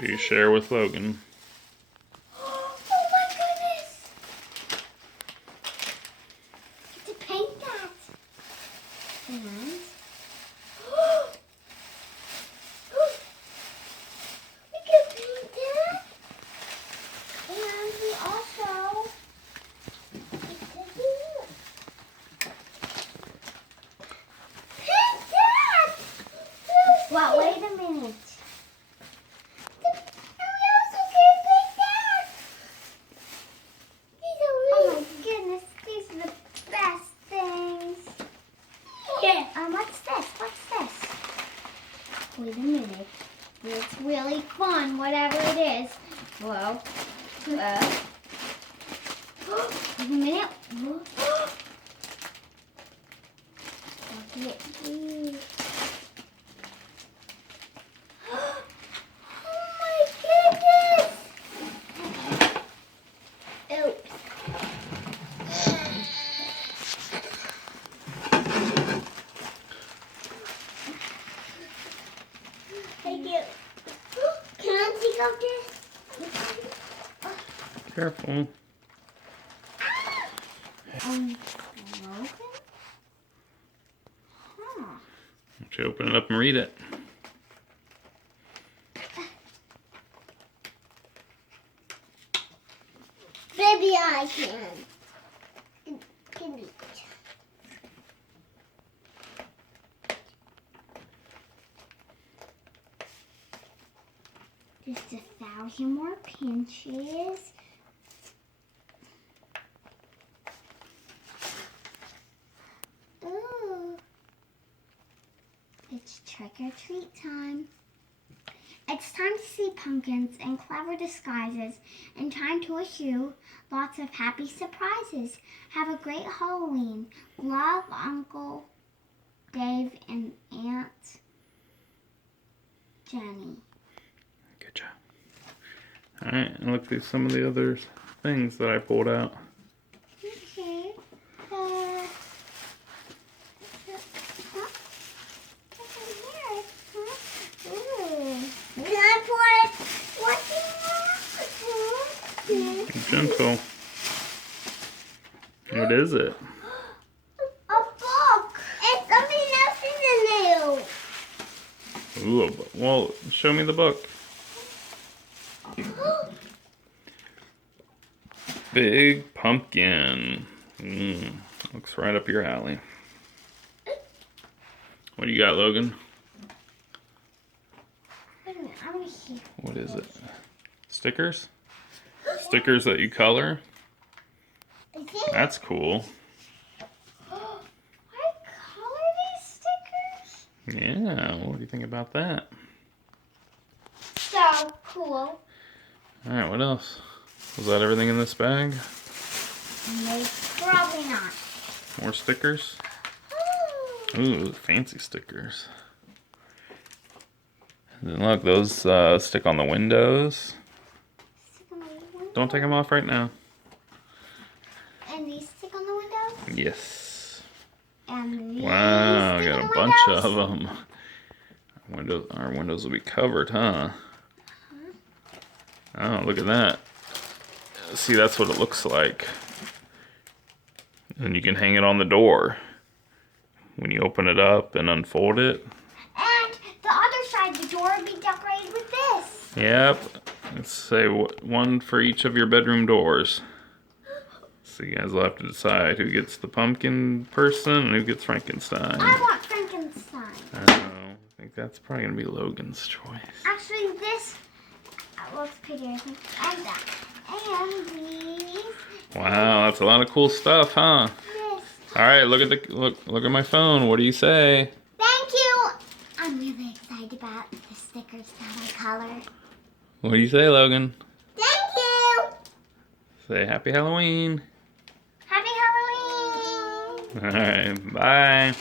So you share with Logan. Oh my goodness! Get to paint that. And we can paint that. And we also get to paint that. Wow, wait a minute. Oh my goodness, these are the best things. Yeah. What's this? What's this? Wait a minute. It's really fun, whatever it is. Whoa. Wait a minute. Look at these. Oh my goodness! Oops. Thank you. Can I take off this? Careful. Logan? Why don't you open it up and read it? Maybe I can. Can read. Just 1,000 more pinches. Ooh. It's trick or treat time. It's time to see pumpkins and clever disguises, and time to wish you lots of happy surprises. Have a great Halloween. Love, Uncle Dave and Aunt Jenny. Good job. Alright, and look through some of the other things that I pulled out. Okay. Can I pour it? What Be gentle. What is it? A book. It's something else in the nail. Ooh, well, show me the book. Big Pumpkin. Looks right up your alley. What do you got, Logan? Wait a minute, I want to see. What is it? Stickers? Stickers that you color? Is it? That's cool. I color these stickers? Yeah, what do you think about that? So cool. Alright, what else? Was that everything in this bag? Maybe, probably not. More stickers? Ooh, fancy stickers. And then look, those stick on the windows. Don't take them off right now. And these stick on the windows? Yes. And these Wow, I stick got on a the bunch windows? of them. Our windows will be covered, huh? Oh, look at that. See, that's what it looks like. And you can hang it on the door. When you open it up and unfold it. And the other side of the door would be decorated with this. Yep. Let's say one for each of your bedroom doors. So you guys will have to decide who gets the pumpkin person and who gets Frankenstein. I want Frankenstein. I think that's probably going to be Logan's choice. Actually, this looks prettier, I think. And that. And these. Wow, that's a lot of cool stuff, huh? This. All right, look at my phone. What do you say? Thank you. I'm really excited about the stickers that I colored. What do you say, Logan? Thank you. Say Happy Halloween. Happy Halloween. All right, bye.